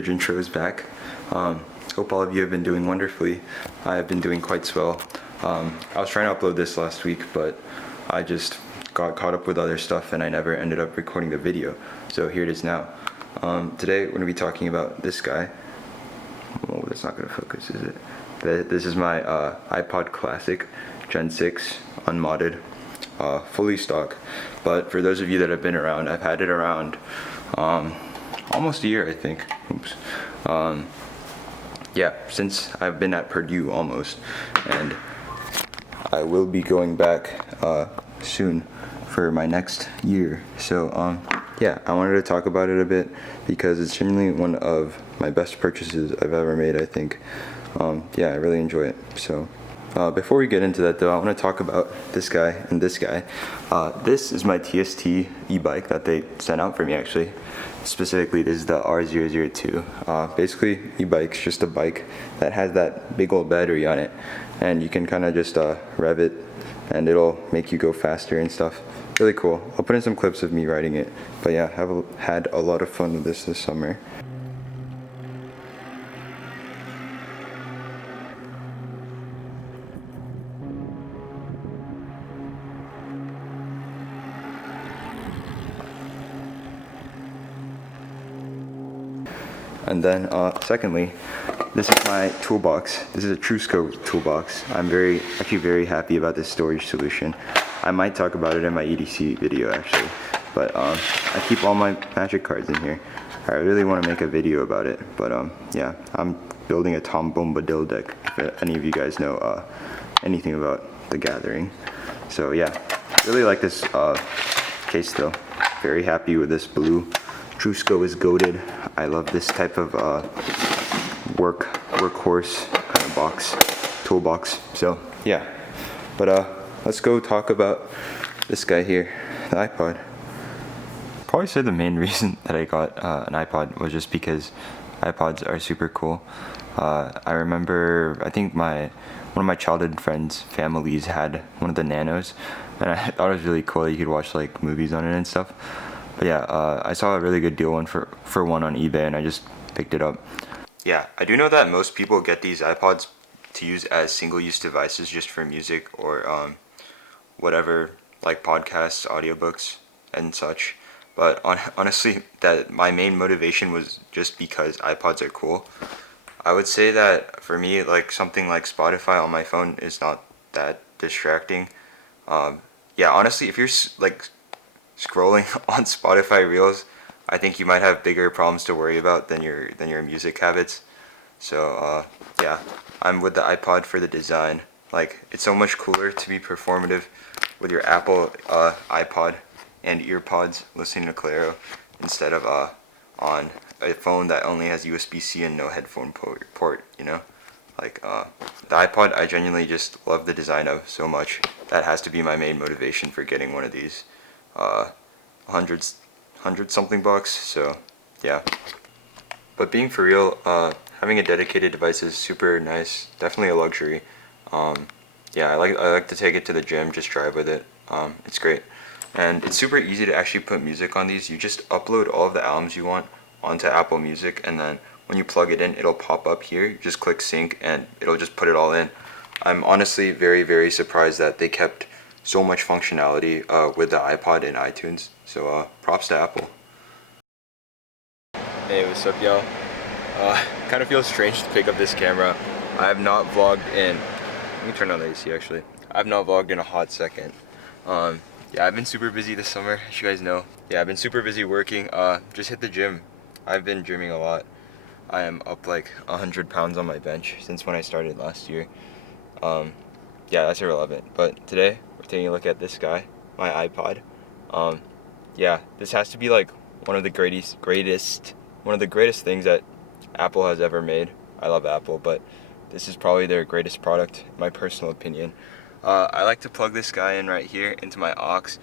Courage intro is back. Hope all of you have been doing wonderfully. I have been doing quite swell. I was trying to upload this last week, but I just got caught up with other stuff and I never ended up recording the video. So here it is now. Today we're going to be talking about this guy. Oh, that's not going to focus, is it? This is my iPod Classic Gen 6 unmodded, fully stock. But for those of you that have been around, I've had it around almost a year, I think. Oops. Yeah, since I've been at Purdue almost, and I will be going back soon for my next year. So yeah, I wanted to talk about it a bit because it's genuinely one of my best purchases I've ever made, I think. Yeah, I really enjoy it. So before we get into that though, I want to talk about this guy and this guy. This is my TST e-bike that they sent out for me, actually. Specifically, this is the R002. Basically, e-bike's just a bike that has that big old battery on it, and you can kind of just rev it and it'll make you go faster and stuff. Really cool. I'll put in some clips of me riding it, but yeah, I've had a lot of fun with this summer. And then secondly, this is my toolbox. This is a TrueScope toolbox. I'm actually very happy about this storage solution. I might talk about it in my EDC video actually, but I keep all my magic cards in here. I really want to make a video about it, but yeah, I'm building a Tom Bombadil deck, if any of you guys know anything about The Gathering. So yeah, really like this case though. Very happy with this blue. TrueScope is goated. I love this type of workhorse kind of box, toolbox. So yeah, but let's go talk about this guy here, the iPod. Probably say the main reason that I got an iPod was just because iPods are super cool. I remember, I think one of my childhood friends' families had one of the Nanos, and I thought it was really cool that you could watch like movies on it and stuff. But yeah, I saw a really good deal for one on eBay, and I just picked it up. Yeah, I do know that most people get these iPods to use as single-use devices just for music or whatever, like podcasts, audiobooks, and such. But honestly, that my main motivation was just because iPods are cool. I would say that for me, like something like Spotify on my phone is not that distracting. Yeah, honestly, if you're like scrolling on Spotify Reels, I think you might have bigger problems to worry about than your music habits. So yeah, I'm with the iPod for the design. Like, it's so much cooler to be performative with your Apple iPod and earpods listening to Claro instead of on a phone that only has USB-C and no headphone port, you know? Like the iPod, I genuinely just love the design of so much. That has to be my main motivation for getting one of these. 100 something bucks, so yeah. But being for real, having a dedicated device is super nice, definitely a luxury. Yeah, I like to take it to the gym, just drive with it. It's great, and it's super easy to actually put music on these. You just upload all of the albums you want onto Apple Music, and then when you plug it in, it'll pop up here. You just click sync and it'll just put it all in. I'm honestly very surprised that they kept so much functionality with the iPod and iTunes, so props to Apple. Hey, what's up, y'all? Kind of feels strange to pick up this camera. I have not vlogged in, let me turn on the AC actually. I have not vlogged in a hot second. Yeah, I've been super busy this summer, as you guys know. Yeah, I've been super busy working, just hit the gym. I've been gymming a lot. I am up like 100 pounds on my bench since when I started last year. Yeah, that's irrelevant, but today we're taking a look at this guy, my iPod. Yeah, this has to be like one of the greatest things that Apple has ever made. I love Apple, but this is probably their greatest product, in my personal opinion. I like to plug this guy in right here into my aux.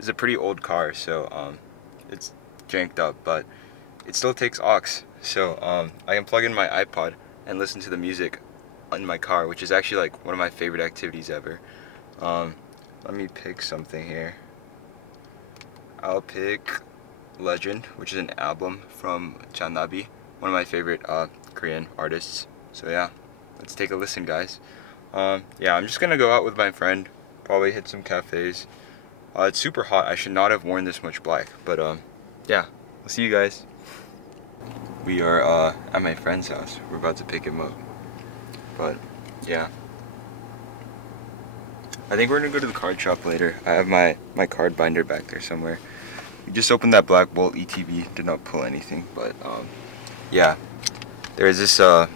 It's a pretty old car, so it's janked up, but it still takes aux. So I can plug in my iPod and listen to the music in my car, which is actually like one of my favorite activities ever. Let me pick something here. I'll pick Legend, which is an album from Chanabi. one of my favorite Korean artists. So yeah, let's take a listen, guys. Yeah, I'm just gonna go out with my friend, probably hit some cafes. It's super hot. I should not have worn this much black, but yeah, we'll see you guys. We are at my friend's house. We're about to pick him up, but yeah. I think we're gonna go to the card shop later. I have my card binder back there somewhere. We just opened that Black Bolt ETB, did not pull anything, but yeah. There's this I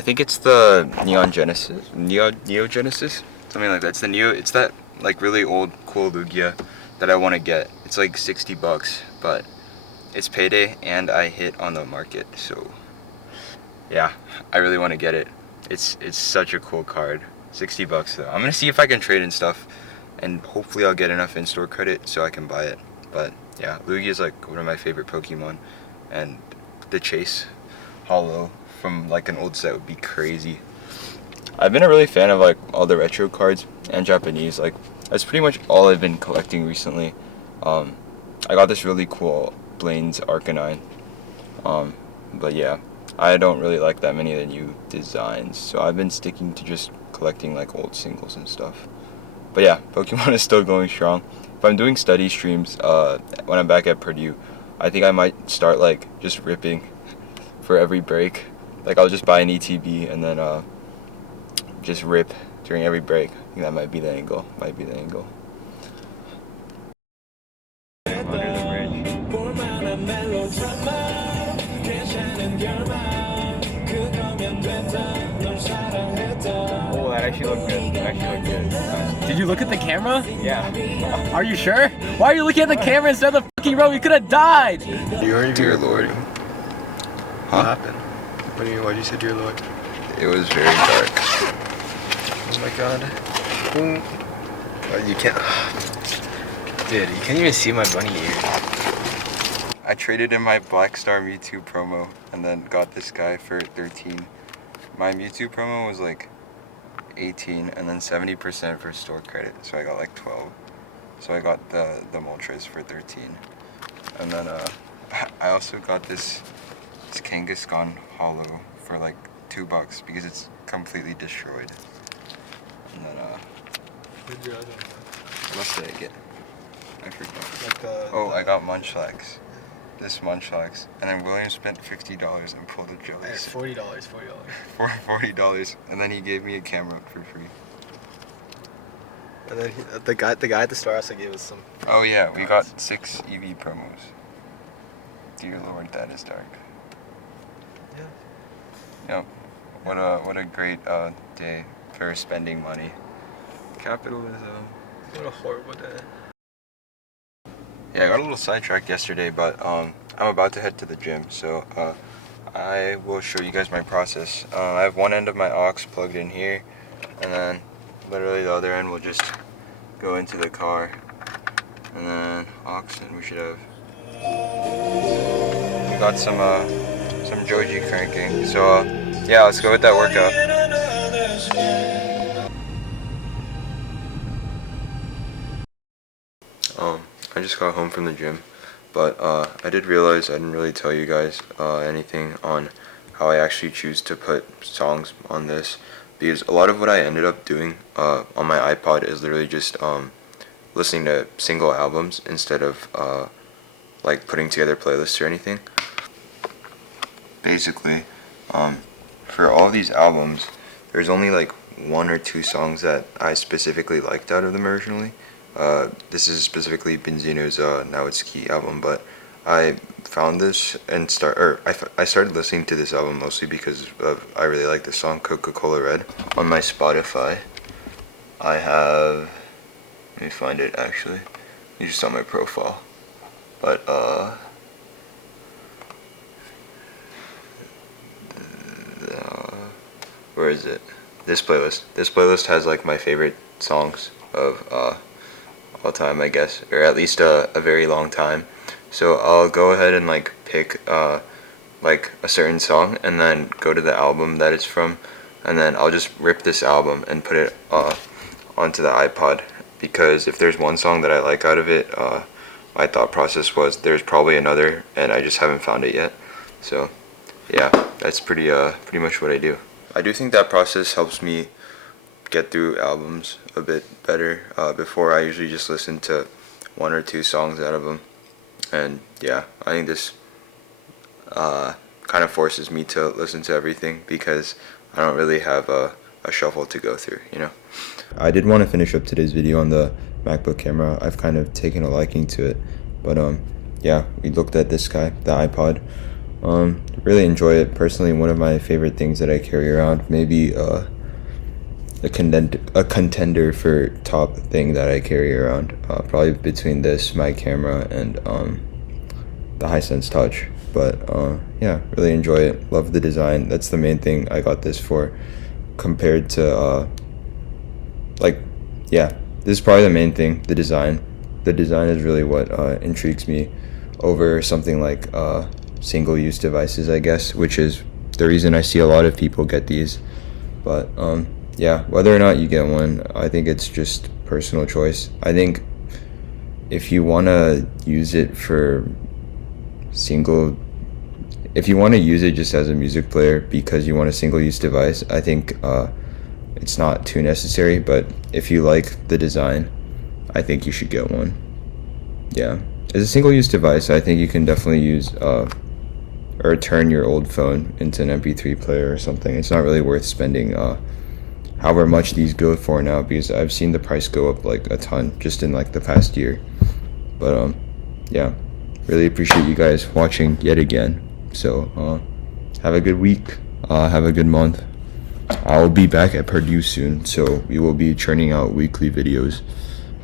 think it's the Neo Genesis, something like that. It's the Neo. It's that like really old cool Lugia that I want to get. It's like $60, but it's payday and I hit on the market, so yeah, I really want to get it. It's such a cool card. $60 though. I'm gonna see if I can trade in stuff, and hopefully I'll get enough in-store credit so I can buy it. But yeah, Lugia is like one of my favorite Pokemon, and the Chase Hollow from like an old set would be crazy. I've been a really fan of like all the retro cards and Japanese. Like that's pretty much all I've been collecting recently. I got this really cool Blaine's Arcanine. But yeah, I don't really like that many of the new designs, so I've been sticking to just collecting like old singles and stuff. But yeah, Pokemon is still going strong. If I'm doing study streams when I'm back at Purdue, I think I might start like just ripping for every break. Like I'll just buy an ETB and then just rip during every break. I think that might be the angle. Under the bridge. Oh, that actually looked good. Did you look at the camera? Yeah. Are you sure? Why are you looking at the camera instead of the fucking road? We could have died! Dear Lord. What happened? Why'd you say dear Lord? It was very dark. Oh my god. You can't... Dude, you can't even see my bunny ears. I traded in my Black Star Mewtwo promo and then got this guy for 13. My Mewtwo promo was like 18 and then 70% for store credit, so I got like 12. So I got the Moltres for 13. And then I also got this Kangaskhan Hollow for like $2 because it's completely destroyed. And then what else did I get? I forgot. Oh, I got Munchlax. This Munchlax. And then William spent $50 and pulled a jelly. $40. For $40. And then he gave me a camera for free. And then the guy at the store also gave us some. Oh yeah, we got 6 EV promos. Dear Lord, that is dark. Yeah. Yep. What a great day for spending money. Capitalism. What a horrible day. Yeah, I got a little sidetracked yesterday, but I'm about to head to the gym, so I will show you guys my process. I have one end of my aux plugged in here, and then literally the other end will just go into the car, and then aux, and we should have. We got some Joji cranking, so yeah, let's go with that workout. I just got home from the gym, but I did realize I didn't really tell you guys anything on how I actually choose to put songs on this, because a lot of what I ended up doing on my iPod is literally just listening to single albums instead of like putting together playlists or anything. Basically, for all these albums, there's only like 1 or 2 songs that I specifically liked out of them originally. This is specifically Benzino's Now It's Key album, but I found this and I started listening to this album mostly because I really like the song Coca-Cola Red. On my Spotify, I have, let me find it actually, it's just on my profile, but where is it? This playlist has like my favorite songs of all time, I guess, or at least a very long time. So I'll go ahead and like pick like a certain song and then go to the album that it's from, and then I'll just rip this album and put it onto the iPod, because if there's one song that I like out of it, my thought process was there's probably another and I just haven't found it yet. So yeah, that's pretty much what I do. I do think that process helps me get through albums a bit better. Before, I usually just listen to 1 or 2 songs out of them, and yeah, I think this kind of forces me to listen to everything because I don't really have a shuffle to go through, you know. I did want to finish up today's video on the MacBook camera. I've kind of taken a liking to it, but yeah, we looked at this guy, the iPod. Really enjoy it personally. One of my favorite things that I carry around. Maybe a contender for top thing that I carry around. Probably between this, my camera, and the Hisense Touch. But yeah, really enjoy it. Love the design. That's the main thing I got this for. Compared to like, yeah, this is probably the main thing. The design. The design is really what intrigues me over something like single-use devices, I guess, which is the reason I see a lot of people get these. But yeah, whether or not you get one, I think it's just personal choice. I think if you want to use it for if you want to use it just as a music player because you want a single-use device, I think it's not too necessary. But if you like the design, I think you should get one. Yeah, as a single-use device, I think you can definitely use or turn your old phone into an MP3 player or something. It's not really worth spending however much these go for now, because I've seen the price go up like a ton just in like the past year. But yeah, really appreciate you guys watching yet again. So have a good week, have a good month. I'll be back at Purdue soon, so we will be churning out weekly videos.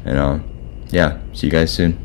And yeah, see you guys soon.